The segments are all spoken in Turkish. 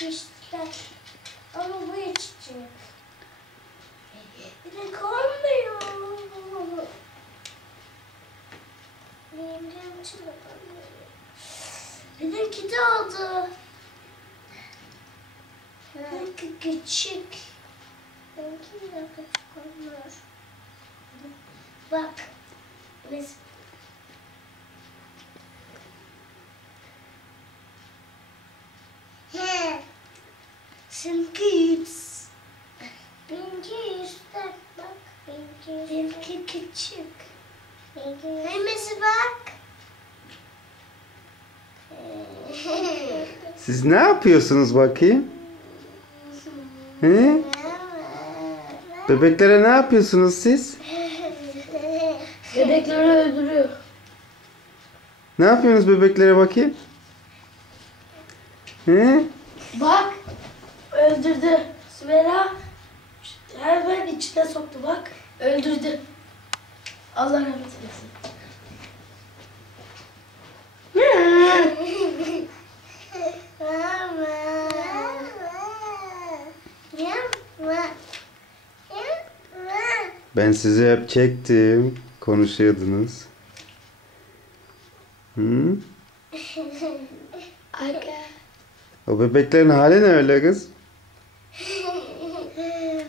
Benimki işte. Ama bu içecek. Bir de kalmıyor. Benimki için de kalmıyor. Benimki de oldu. Benimki küçük. Benimki de küçük olmuyor. Bak. Biz seninki yüz. Benimki yüzde. Bak. Benimki küçük. Neyimiz bak. Siz ne yapıyorsunuz bakayım? He? Bebeklere ne yapıyorsunuz siz? Bebekleri öldürüyor. Ne yapıyorsunuz bebeklere bakayım? He? Bak. Öldürdü. Sümeyra hemen içine soktu bak. Öldürdü. Allah rahmet eylesin. Ben sizi hep çektim. Konuşuyordunuz. Hı? Aga. O bebeklerin hali ne öyle kız?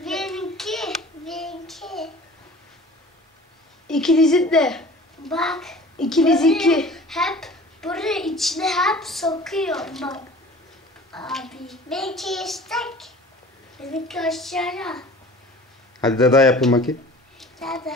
Benimki. İkinizin de. Bak. İkiniz buraya iki. Hep buraya içine hep sokuyor bak. Abi. Benimki istek. Benimki aşağıya. Hadi dada yapın bakayım. Dada.